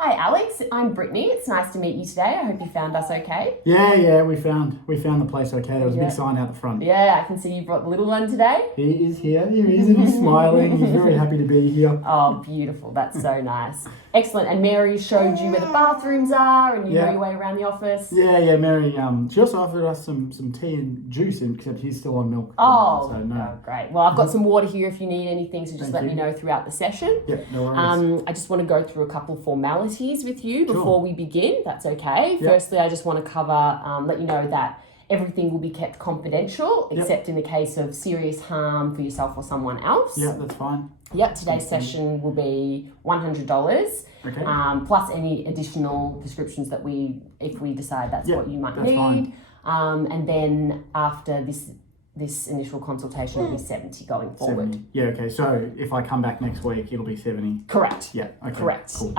Hi Alex, I'm Brittany. It's nice to meet you today. I hope you found us okay. Yeah, we found the place okay. There was a big sign out the front. Yeah, I can see you brought the little one today. He is here, he is, and he's smiling. He's very happy to be here. Oh, beautiful. That's so nice. Excellent. And Mary showed you where the bathrooms are and you know your way around the office. Yeah, Mary, she also offered us some tea and juice, except he's still on milk. Oh, so no. Oh, great. Well, I've got some water here if you need anything, so just let me know throughout the session. Yep, no worries. I just want to go through a couple of formalities with you before we begin. That's okay. Yep. Firstly, I just want to cover, let you know that everything will be kept confidential, except in the case of serious harm for yourself or someone else. Yeah, that's fine. Yep, today's session will be $100, plus any additional prescriptions that if we decide that's what you might need. Fine. And then after this initial consultation will be 70 going forward. 70. Yeah, okay. So if I come back next week, it'll be 70. Correct. Yeah, okay. Correct. Cool.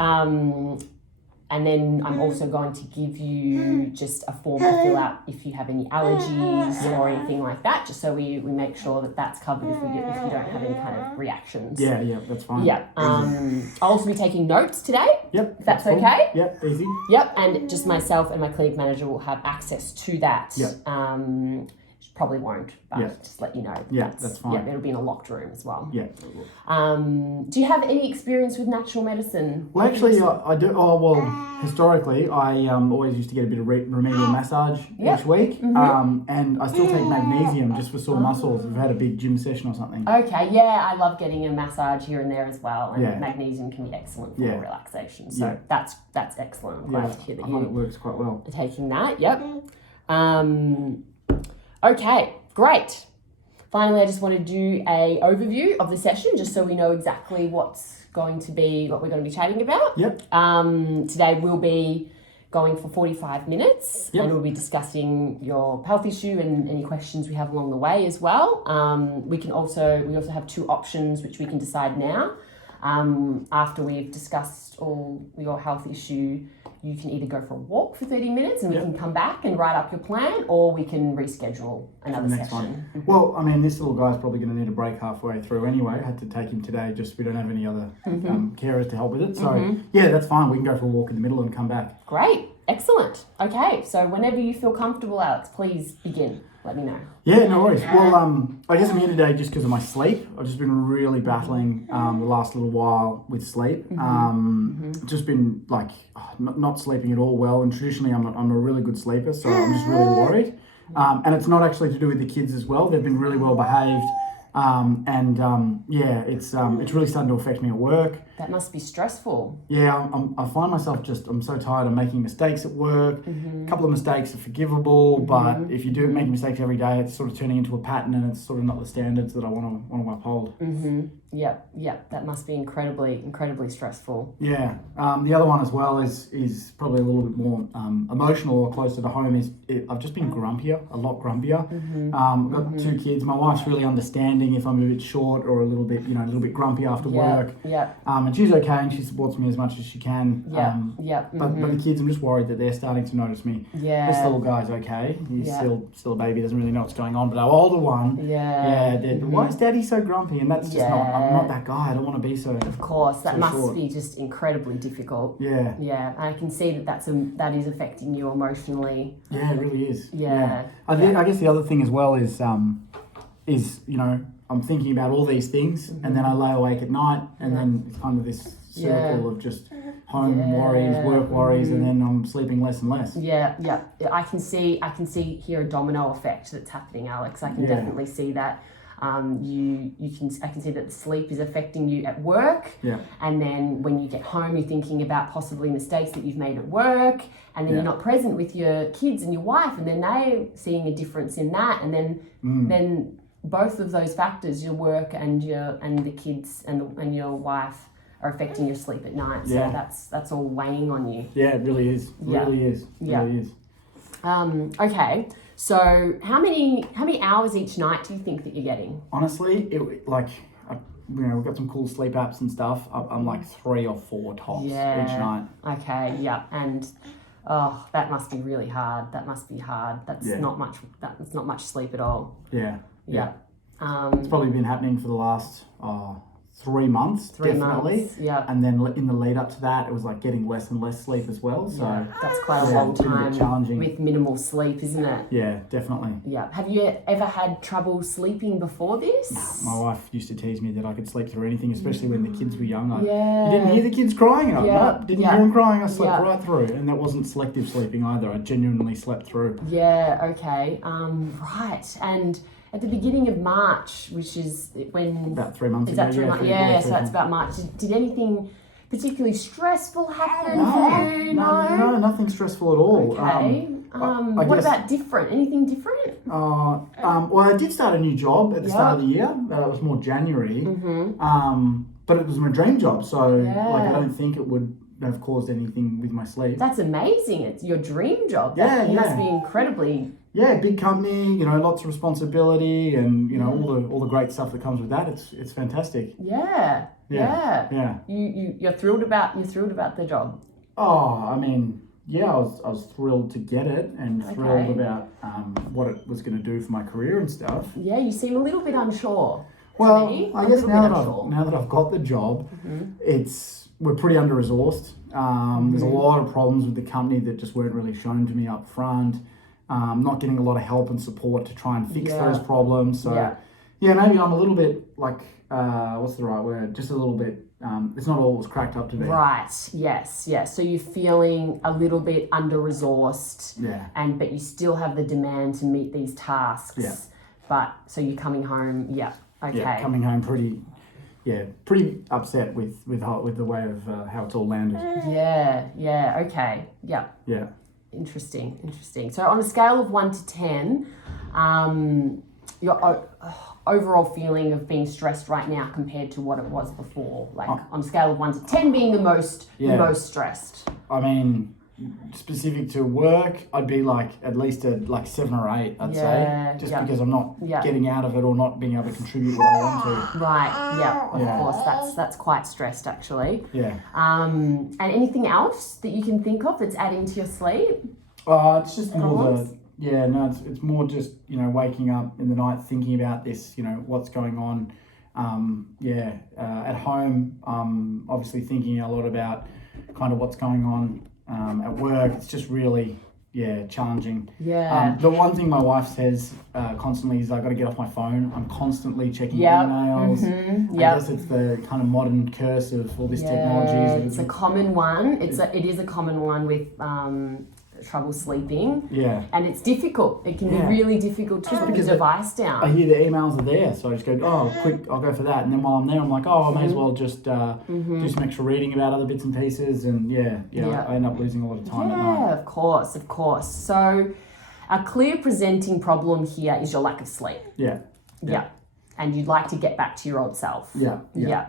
And then I'm also going to give you just a form to fill out if you have any allergies or anything like that, just so we make sure that that's covered if you don't have any kind of reactions. Yeah, that's fine. Yeah. I'll also be taking notes today. Yep. If that's cool. okay. Yep, easy. Yep, and just myself and my clinic manager will have access to that. Yep. Probably won't, but just let you know. Yeah, that's fine. Yeah, it'll be in a locked room as well. Yeah. Do you have any experience with natural medicine? Well, actually, I do. Oh, well, historically, I always used to get a bit of remedial massage each week, and I still take magnesium just for sore muscles. If I've had a big gym session or something. Okay, yeah, I love getting a massage here and there as well, and magnesium can be excellent for relaxation. So that's excellent. I'm glad to hear that I find it works quite well. Taking that. Yep. Okay, great. Finally, I just want to do a overview of the session just so we know exactly what we're going to be chatting about. Yep. Today we'll be going for 45 minutes and we'll be discussing your health issue and any questions we have along the way as well. We also have two options which we can decide now. After we've discussed all your health issue, you can either go for a walk for 30 minutes and we can come back and write up your plan, or we can reschedule another session. Well, I mean, this little guy's probably going to need a break halfway through anyway. I had to take him today, just we don't have any other carers to help with it. So, that's fine. We can go for a walk in the middle and come back. Great. Excellent. Okay, so whenever you feel comfortable, Alex, please begin. Let me know. Yeah, no worries. Well, I guess I'm here today just because of my sleep. I've just been really battling the last little while with sleep. Just been like not sleeping at all well, and traditionally I'm a really good sleeper, so I'm just really worried. And it's not actually to do with the kids as well. They've been really well behaved. It's really starting to affect me at work. That must be stressful. Yeah, I find myself I'm so tired of making mistakes at work. A couple of mistakes are forgivable, but if you do make mistakes every day, it's sort of turning into a pattern, and it's sort of not the standards that I want to uphold. Yep. That must be incredibly stressful. Yeah. The other one as well is probably a little bit more emotional or closer to home. I've just been a lot grumpier. I've got two kids. My wife's really understanding if I'm a bit short or a little bit grumpy after work. Yeah. And she's okay, and she supports me as much as she can. But the kids, I'm just worried that they're starting to notice me. Yeah. This little guy's okay. He's still a baby, doesn't really know what's going on. But our older one, why is Daddy so grumpy? And that's just I'm not that guy. I don't want to be so. Of course, that must short. be just incredibly difficult. Yeah. Yeah, I can see that that is affecting you emotionally. Yeah, it really is. Yeah. I guess the other thing as well is I'm thinking about all these things, and then I lay awake at night, and then it's kind of this circle of just home worries, work worries, and then I'm sleeping less and less. Yeah. I can see here a domino effect that's happening, Alex. I can definitely see that. I can see that the sleep is affecting you at work, and then when you get home, you're thinking about possibly mistakes that you've made at work, and then you're not present with your kids and your wife, and then they're seeing a difference in that, and then both of those factors, your work and the kids and your wife, are affecting your sleep at night. So that's all weighing on you. Yeah, it really is. It really is. Really is. Okay. So how many hours each night do you think that you're getting? Honestly, we've got some cool sleep apps and stuff. I'm like 3 or 4 tops each night. Okay. Yeah. And that must be really hard. That must be hard. That's not much sleep at all. Yeah. It's probably been happening for the last 3 months, definitely. Months, yeah. And then in the lead up to that, it was like getting less and less sleep as well. So that's quite a long time challenging with minimal sleep, isn't it? Yeah, definitely. Yeah. Have you ever had trouble sleeping before this? Nah, my wife used to tease me that I could sleep through anything, especially when the kids were young. You Yeah. didn't hear the kids crying. Didn't hear them crying. I slept Yeah. right through. And that wasn't selective sleeping either. I genuinely slept through. Yeah, okay. Right. And at the beginning of March, which is when... About 3 months Is ago. that 3 months? Yeah, so that's about March. Did anything particularly stressful happen for you? No, nothing stressful at all. Okay. What about different? Anything different? Well, I did start a new job at the start of the year. It was more January. But it was my dream job, so I don't think it would have caused anything with my sleep. That's amazing. It's your dream job. That must be incredibly... Yeah, big company, lots of responsibility and, all the great stuff that comes with that. It's fantastic. Yeah. You're thrilled about the job. Oh, I mean, I was thrilled to get it and thrilled about what it was going to do for my career and stuff. Yeah, you seem a little bit unsure. Well, I guess now that I've got the job, we're pretty under-resourced. There's a lot of problems with the company that just weren't really shown to me up front. Not getting a lot of help and support to try and fix those problems. So, maybe I'm a little bit like, what's the right word? Just a little bit, it's not all it was cracked up to be. Right, yes. So you're feeling a little bit under-resourced. Yeah. But you still have the demand to meet these tasks. Yeah. But, so you're coming home, okay. Yeah, coming home pretty upset with the way of how it's all landed. Yeah, okay, yeah. Interesting. So on a scale of 1 to 10, your overall feeling of being stressed right now compared to what it was before, like on a scale of 1 to 10 being the most stressed. I mean, specific to work, I'd be like at least a 7 or 8, I'd say, just because I'm not getting out of it or not being able to contribute what I want to. Right, of course, that's quite stressed actually. Yeah. And anything else that you can think of that's adding to your sleep? It's just more it's more just, waking up in the night thinking about this, what's going on. At home, obviously thinking a lot about kind of what's going on at work. It's just really, challenging. Yeah. The one thing my wife says constantly is I got to get off my phone. I'm constantly checking emails. I guess it's the kind of modern curse of all this technology. It's a common one. It is a common one with trouble sleeping. Yeah. And it's difficult. It can be really difficult to put the device down. I hear the emails are there, so I just go, quick, I'll go for that. And then while I'm there, I'm like, I may as well just do some extra reading about other bits and pieces. And I end up losing a lot of time at night. Yeah, of course. So a clear presenting problem here is your lack of sleep. Yeah. And you'd like to get back to your old self. Yeah.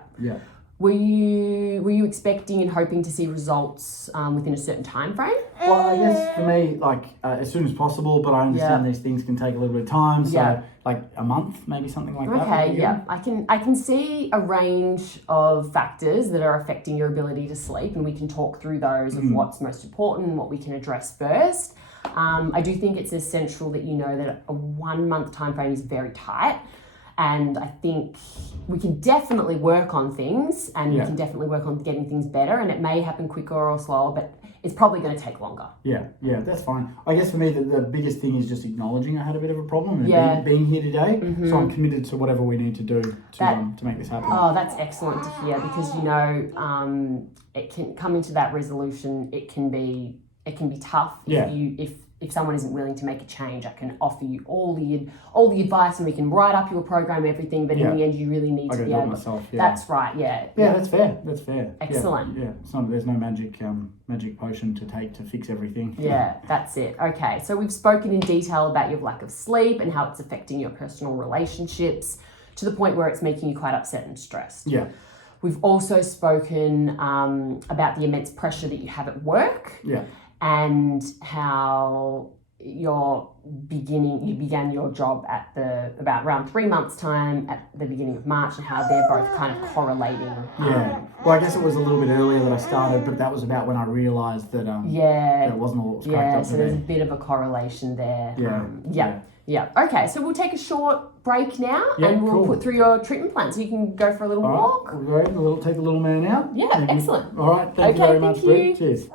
Were you expecting and hoping to see results within a certain time frame? Well, I guess for me, as soon as possible, but I understand these things can take a little bit of time. So like a month, maybe something like that. Okay, I can see a range of factors that are affecting your ability to sleep, and we can talk through those of what's most important and what we can address first. I do think it's essential that you know that a 1 month time frame is very tight. And I think we can definitely work on things and we can definitely work on getting things better, and it may happen quicker or slower, but it's probably going to take longer. Yeah, that's fine. I guess for me, the biggest thing is just acknowledging I had a bit of a problem and being here today. So I'm committed to whatever we need to do to make this happen. Oh, that's excellent to hear, because, it can come into that resolution. It can be tough if someone isn't willing to make a change. I can offer you all the advice, and we can write up your program, everything. But in the end, you really need to be able. Myself, That's right. Yeah, that's fair. Excellent. There's no magic potion to take to fix everything. Yeah, that's it. Okay, so we've spoken in detail about your lack of sleep and how it's affecting your personal relationships to the point where it's making you quite upset and stressed. Yeah. We've also spoken about the immense pressure that you have at work. Yeah. And how you began your job at about around 3 months' time at the beginning of March, and how they're both kind of correlating. Well, I guess it was a little bit earlier that I started, but that was about when I realised that that it wasn't all it was cracked up to be. So there's a bit of a correlation there. Yeah. Okay. So we'll take a short break now, and we'll put through your treatment plan, so you can go for a little walk. We'll go ahead and take the little man out. Yeah. Excellent. All right. Thank you very much, Britt. Cheers.